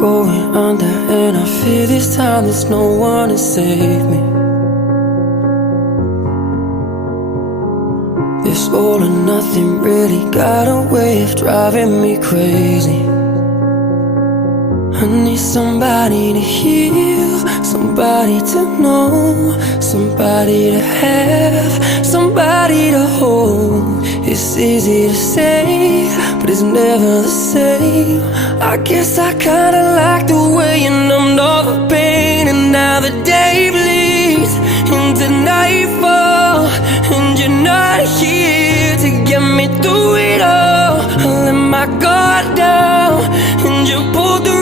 going under, and I fear this time there's no one to save me. This all or nothing really got a way of driving me crazy. I need somebody to heal, somebody to know, somebody to have, somebody to hold. It's easy to say, but it's never the same. I guess I kinda like the way you numbed all the pain, and now the day bleeds into nightfall, and you're not here to get me through it all. I let my guard down, and you pulled the